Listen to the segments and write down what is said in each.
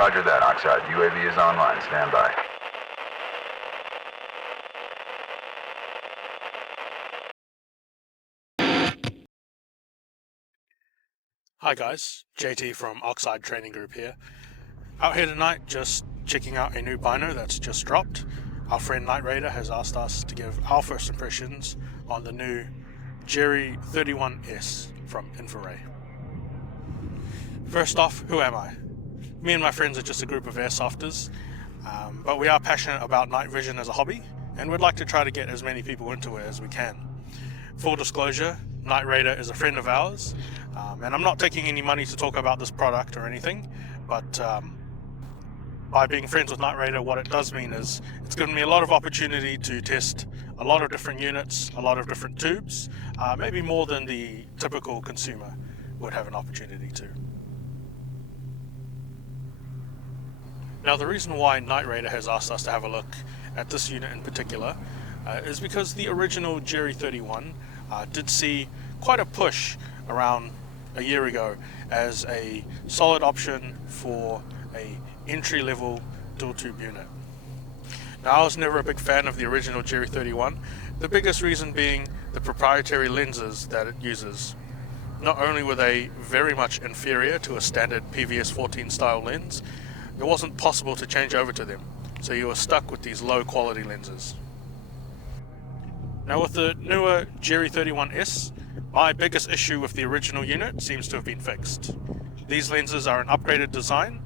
Roger that, Oxide. UAV is online. Stand by. Hi guys, JT from Oxide Training Group here. Out here tonight just checking out a new bino that's just dropped. Our friend Night Raider has asked us to give our first impressions on the new ELF-31H from InfiRay. First off, who am I? Me and my friends are just a group of airsofters, but we are passionate about night vision as a hobby, and we'd like to try to get as many people into it as we can. Full disclosure, Night Raider is a friend of ours, and I'm not taking any money to talk about this product or anything, but by being friends with Night Raider, what it does mean is it's given me a lot of opportunity to test a lot of different units, a lot of different tubes, maybe more than the typical consumer would have an opportunity to. Now, the reason why Night Raider has asked us to have a look at this unit in particular is because the original Jerry 31 did see quite a push around a year ago as a solid option for a entry-level dual tube unit. Now, I was never a big fan of the original Jerry 31, the biggest reason being the proprietary lenses that it uses. Not only were they very much inferior to a standard PVS-14 style lens, it wasn't possible to change over to them, so you were stuck with these low quality lenses. Now, with the newer Jerry 31H, my biggest issue with the original unit seems to have been fixed. These lenses are an upgraded design,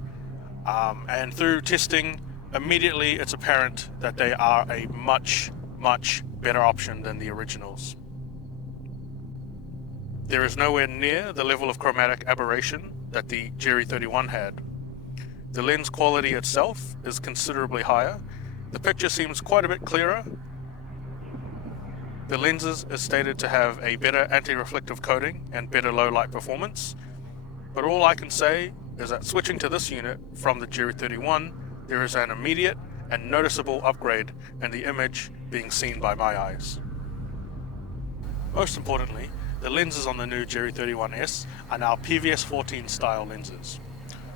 and through testing, immediately it's apparent that they are a much better option than the originals. There is nowhere near the level of chromatic aberration that the Jerry 31 had. The lens quality itself is considerably higher. The picture seems quite a bit clearer. The lenses are stated to have a better anti-reflective coating and better low light performance, but all I can say is that switching to this unit from the Jerry 31, there is an immediate and noticeable upgrade in the image being seen by my eyes. Most importantly, the lenses on the new Jerry 31H are now PVS-14 style lenses.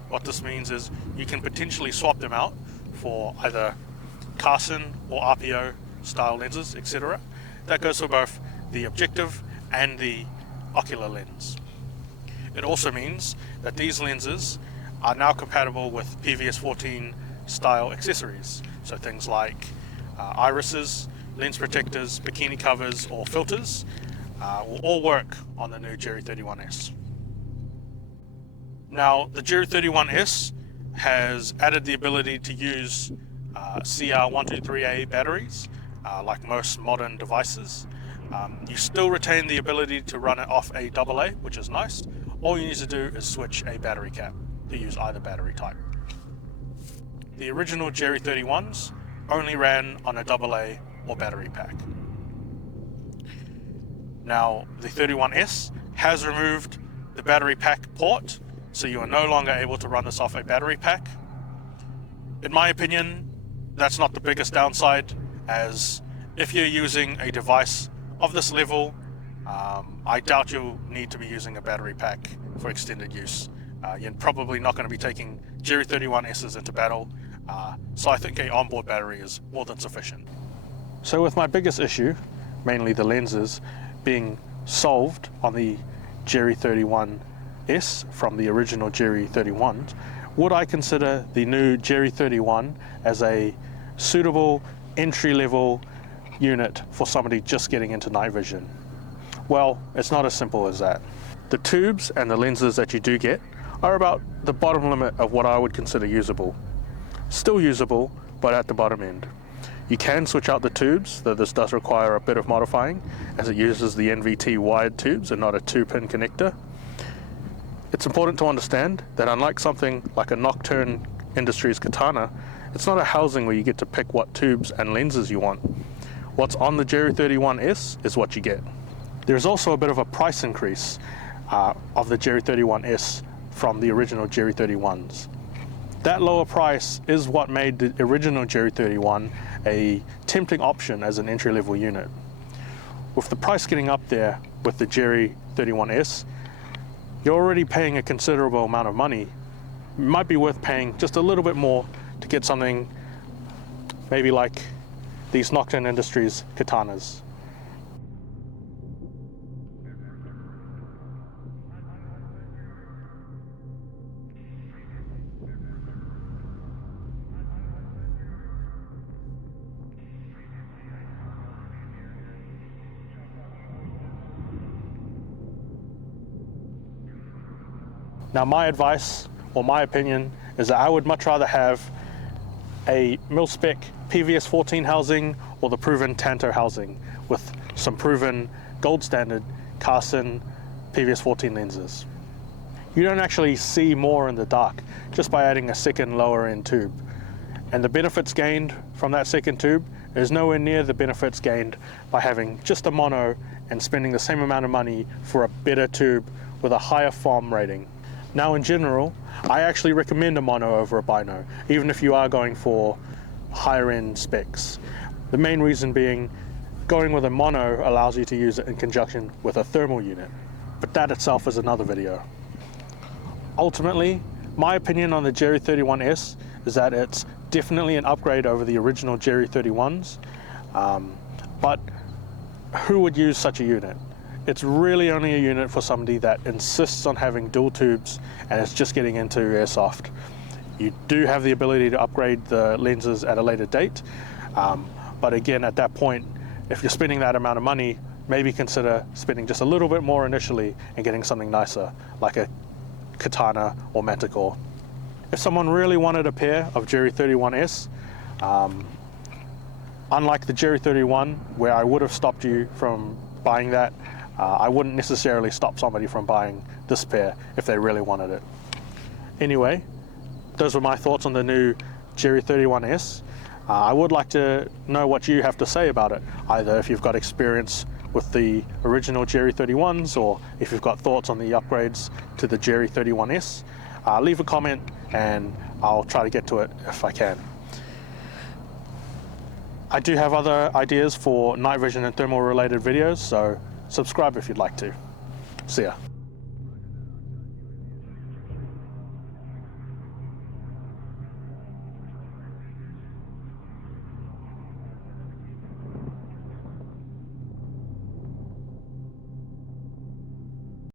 What this means is you can potentially swap them out for either Carson or RPO style lenses, etc. That goes for both the objective and the ocular lens. It also means that these lenses are now compatible with PVS-14 style accessories, so things like irises, lens protectors, bikini covers or filters will all work on the new Jerry 31H. Now, the Jerry 31H has added the ability to use CR123A batteries, like most modern devices. You still retain the ability to run it off a AA, which is nice. All you need to do is switch a battery cap to use either battery type. The original Jerry 31s only ran on a AA or battery pack. Now, the 31S has removed the battery pack port, so you are no longer able to run this off a battery pack. In my opinion, that's not the biggest downside, as if you're using a device of this level, I doubt you'll need to be using a battery pack for extended use. You're probably not going to be taking Jerry 31S's into battle, so I think a onboard battery is more than sufficient. So with my biggest issue, mainly the lenses, being solved on the Jerry 31S from the original Jerry 31s, would I consider the new Jerry 31 as a suitable entry-level unit for somebody just getting into night vision? Well, it's not as simple as that. The tubes and the lenses that you do get are about the bottom limit of what I would consider usable. Still usable, but at the bottom end. You can switch out the tubes, though this does require a bit of modifying, as it uses the NVT wired tubes and not a 2-pin connector. It's important to understand that unlike something like a Nocturne Industries Katana, it's not a housing where you get to pick what tubes and lenses you want. What's on the Jerry 31S is what you get. There's also a bit of a price increase of the Jerry 31S from the original Jerry 31s. That lower price is what made the original Jerry 31 a tempting option as an entry-level unit. With the price getting up there with the Jerry 31S, you're already paying a considerable amount of money it might be worth paying just a little bit more to get something maybe like these Nocturne Industries katanas. Now my advice, or my opinion, is that I would much rather have a mil-spec PVS-14 housing or the proven Tanto housing with some proven gold standard cast-in PVS-14 lenses. You don't actually see more in the dark just by adding a second lower end tube. And the benefits gained from that second tube is nowhere near the benefits gained by having just a mono and spending the same amount of money for a better tube with a higher FOM rating. Now in general, I actually recommend a mono over a bino, even if you are going for higher end specs. The main reason being, going with a mono allows you to use it in conjunction with a thermal unit, but that itself is another video. Ultimately, my opinion on the Jerry 31S is that it's definitely an upgrade over the original Jerry 31s, but who would use such a unit? It's really only a unit for somebody that insists on having dual tubes and is just getting into airsoft. You do have the ability to upgrade the lenses at a later date, but again, at that point, if you're spending that amount of money, maybe consider spending just a little bit more initially and getting something nicer, like a Katana or Manticore. If someone really wanted a pair of Jerry 31S, unlike the Jerry 31, where I would have stopped you from buying that, I wouldn't necessarily stop somebody from buying this pair if they really wanted it. Anyway, those were my thoughts on the new Jerry 31S. I would like to know what you have to say about it, either if you've got experience with the original Jerry 31s or if you've got thoughts on the upgrades to the Jerry 31S. Leave a comment and I'll try to get to it if I can. I do have other ideas for night vision and thermal related videos, so subscribe if you'd like to. See ya.